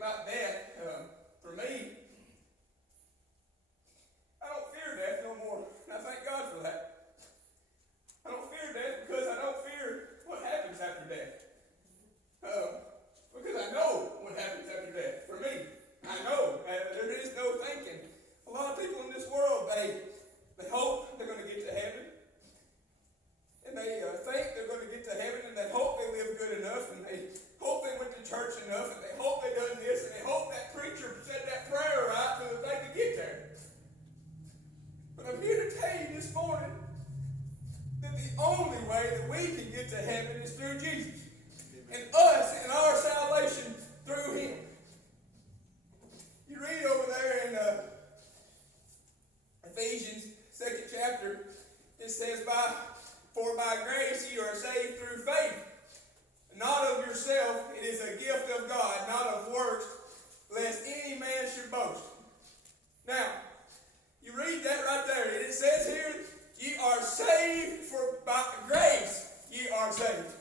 about death, for me, I don't fear death no more. And I thank God for that. I don't fear death because I don't fear what happens after death. Because I know what happens after death. For me, I know. There is no thinking. A lot of people in this world, they hope they're going to get to heaven. And they think they're going to get to heaven, and they hope they live good enough, and they hope they went to church enough, and they hope they done this, and they hope that preacher said that prayer right so that they could get there. But I'm here to tell you this morning that the only way that we can get to heaven is through Jesus. And us and our salvation through Him. You read over there in Ephesians 2nd chapter, it says, For by grace you are saved through faith, not of yourself, it is a gift of God, not of works, lest any man should boast. Now, you read that right there, and it says here, ye are saved by grace, ye are saved.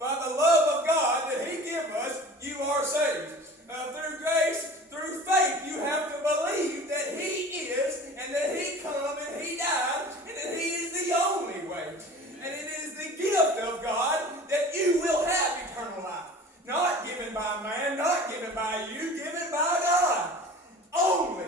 By the love of God that He give us, you are saved. Through grace, through faith, you have to believe that He is, and that He come, and He died, and that He is the only way. And it is the gift of God that you will have eternal life. Not given by man, not given by you, given by God. Only.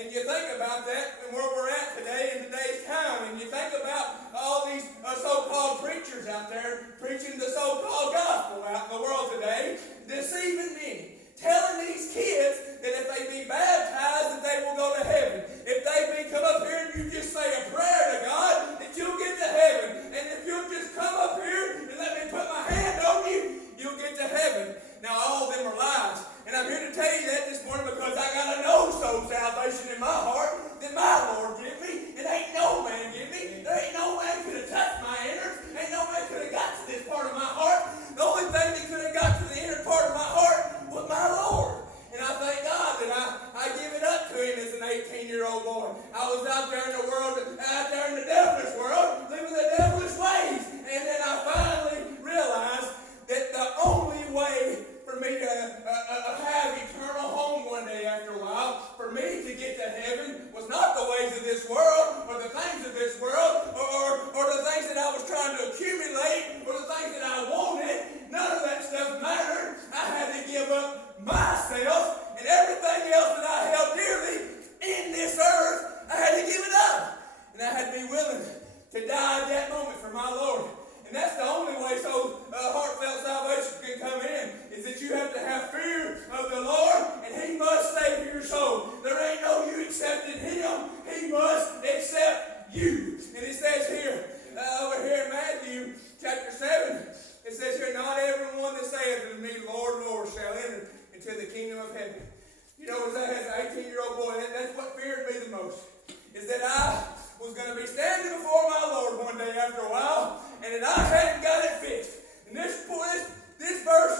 And you think about that and where we're at today in today's time, and you think about all these so-called preachers out there preaching the so-called gospel out in the world today, deceiving many, telling these kids that if they be baptized that they will go to heaven. If they come up here and you just say a prayer to God, that you'll get to heaven. And if you'll just come up here and let me put my hand on you, you'll get to heaven. Now all of them are lies. And I'm here to tell you that this morning because I got a no-soul salvation in my heart that my Lord give me. And ain't no man give me. There ain't no man could have touched my innards. Ain't no man could have got to this part of my heart. The only thing that could have got to the inner part of my heart was my Lord. And I thank God that I give it up to Him as an 18-year-old boy. I was out there in the world, out there in the devilish world, living the devilish ways. And then I finally realized that the only way for me to have eternal home one day after a while, for me to get to heaven, was not the ways of this world, or the things of this world, or the things that I was trying to accumulate, or the things that I wanted. None of that stuff mattered. I had to give up myself and everything else that I held dearly in this earth. I had to give it up. And I had to be willing to die at that moment for my Lord. And that's the only way so heartfelt salvation can come in, is that you have to have fear of the Lord, and He must save your soul. There ain't no you accepting Him. He must accept you. And it says here, over here in Matthew chapter 7, it says here, not everyone that saith unto me, Lord, Lord, shall enter into the kingdom of heaven. You know, as an 18-year-old boy, that's what feared me the most, is that I was going to be standing before my Lord one day after a while, and that I hadn't got it fixed. And this verse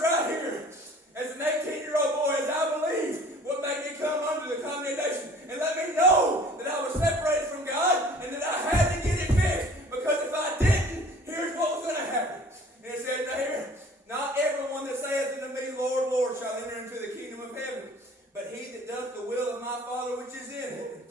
right here, as an 18-year-old boy, as I believe, would make me come under the condemnation and let me know that I was separated from God and that I had to get it fixed. Because if I didn't, here's what was going to happen. And it says right here, not everyone that saith unto me, Lord, Lord, shall enter into the kingdom of heaven, but he that doth the will of my Father which is in heaven.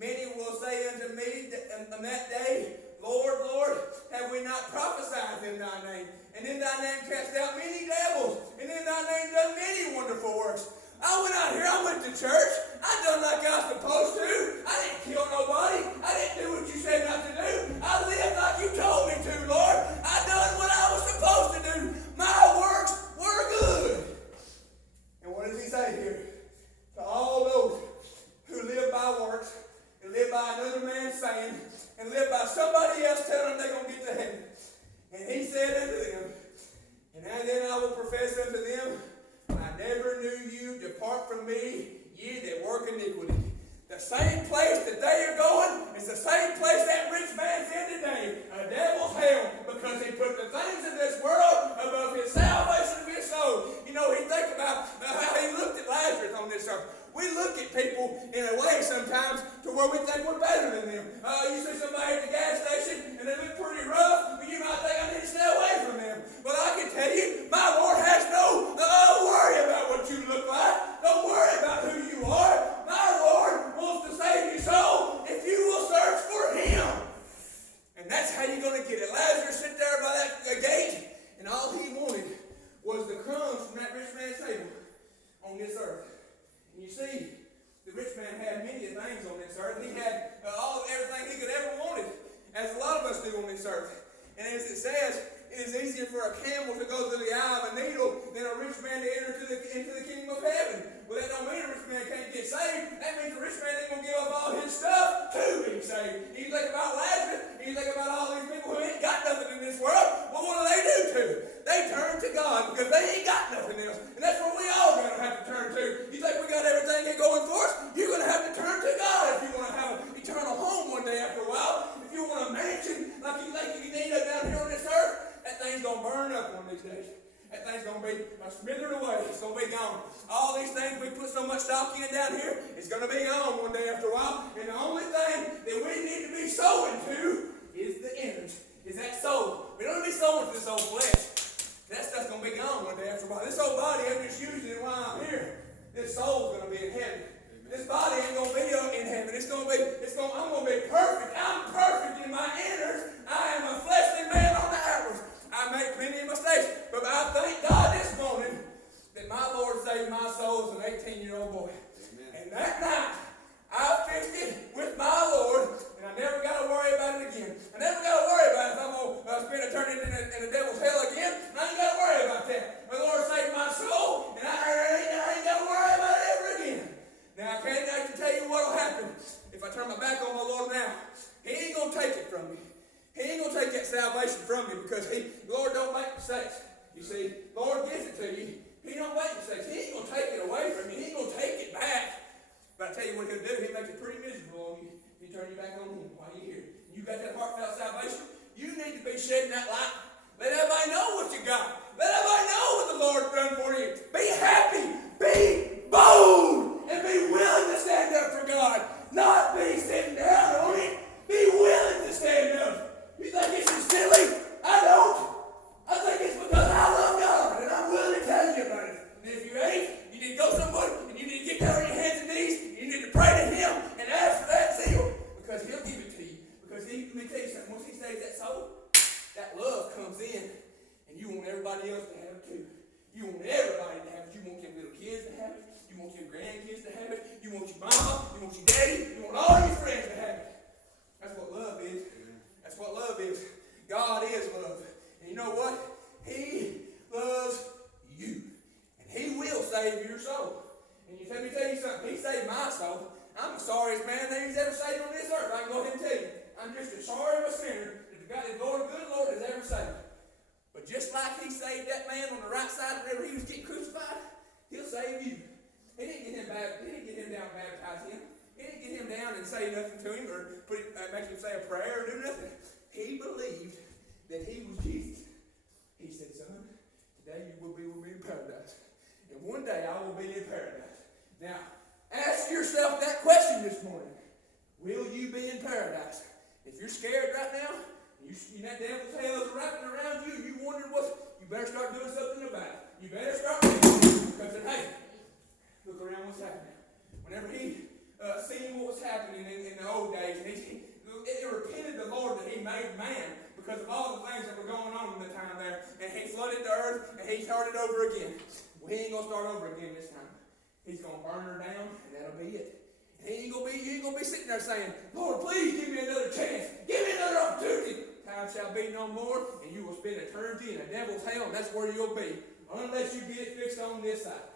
Many will say unto me on that day, Lord, Lord, have we not prophesied in thy name? And in thy name cast out many devils, and in thy name done many wonderful works. I went out here, I went to church, I done like I was supposed to. I didn't kill nobody. I didn't do what you said not to do. I lived like you told me to, Lord. I done what I was supposed to do. My works were good. And what does he say here? To all those who live by works, and live by another man's saying, and live by somebody else telling them they're going to get to heaven. And he said unto them, and then I will profess unto them, I never knew you. Depart from me, ye that work iniquity. The same place that they are going is the same place that rich man's in today. A devil's hell, because he put the things of this world above his salvation of his soul. You know, he think about how he looked at Lazarus on this earth. We look at people in a way sometimes to where we think we're better than them. You see somebody at the gas station and they look pretty rough, but you might think I need to stay away from them. But I can tell you, my Lord has no worry about what you look like. Don't And you see, the rich man had many things on this earth. He had everything he could ever wanted, as a lot of us do on this earth. And as it says, it is easier for a camel to go through the eye of a needle than a rich man to enter into the kingdom of heaven. Well, that don't mean a rich man can't get saved. That means a rich man ain't going to give up all his stuff to be saved. You think about Lazarus, and you think about all these people who ain't got nothing in this world. Well, what do? They turn to God because they ain't got nothing else. And that's what we all going to have to turn to. You think we got everything going for us? You're going to have to turn to God if you want to have an eternal home one day after a while. If you want a mansion like you think you need down here on this earth, that thing's going to burn up one of these days. That thing's going to be smithered away. It's going to be gone. All these things we put so much stock in down here, it's going to be gone one day after a while. And the only thing that we need to be sowing to is the innards, is that soul. We don't need to be sowing to this old flesh. That stuff's going to be gone one day after a while. This old body, I'm just using it while I'm here. This soul's going to be in heaven. This body ain't going to be in heaven. I'm going to be perfect. I'm perfect in my innards. I am a fleshly man on the outwards. I make plenty of mistakes. But I thank God this morning that my Lord saved my soul as an 18-year-old boy. Amen. And that night, I fixed it with my Lord, and I never got to worry about it again. I never got to worry about if I'm going to spend eternity in the devil's hell again. I ain't got to worry about that. My Lord saved my soul, and I ain't got to worry about it ever again. Now, I can tell you what will happen if I turn my back on my Lord now. He ain't going to take it from me. He ain't going to take that salvation from me because the Lord don't make mistakes. You see, the Lord gives it to you. He don't make mistakes. He ain't going to take it away from you. He ain't going to take it back. But I tell you what he'll do. He'll make it pretty miserable on you if you turn your back on him while you're here. You got that heartfelt salvation. You need to be shedding that light. Let everybody know what you got. Let everybody know what the Lord's done for you. Be happy. Be bold. And be willing to stand up for God. Not be sitting down on it. Be willing to stand up. You think this is silly? I don't. I think it's because I love God. And I'm willing to tell you about it. And if you ain't, you need to go somewhere and you need to get down on your hands and knees. And you need to pray to Him and ask for that zeal. Because He'll give it to you. Because let me tell you something. Once He saves that soul, that love comes in. And you want everybody else to have it too. You want everybody to have it. You want your little kids to have it. You want your grandkids to have it. You want your mama. You want your daddy. You want all your friends to have it. That's what love is. That's what love is. God is love. And you know what? He loves you. And He will save your soul. And let me tell you something. He saved my soul. I'm the sorriest man that He's ever saved on this earth. I can go ahead and tell you. I'm just as sorry of a sinner that the good Lord has ever saved. But just like He saved that man on the right side whenever he was getting crucified, He'll save you. He didn't get him down and baptize him. He didn't get him down and say nothing to him or make him say a prayer or do nothing. He believed that he was Jesus. He said, son, today you will be with me in paradise. And one day I will be in paradise. Now, ask yourself that question this morning. Will you be in paradise? If you're scared right now, and that devil's hell is wrapping around you, and you wondering you better start doing something about it. You better start doing it. Because, hey, look around what's happening. Whenever he seen what was happening in the old days, and it repented the Lord that He made man because of all the things that were going on in the time there. And He flooded the earth, and He started over again. Well, He ain't going to start over again this time. He's going to burn her down, and that'll be it. And you ain't going to be sitting there saying, Lord, please give me another chance. Give me another opportunity. Time shall be no more, and you will spend eternity in the devil's hell, and that's where you'll be. Unless you get it fixed on this side.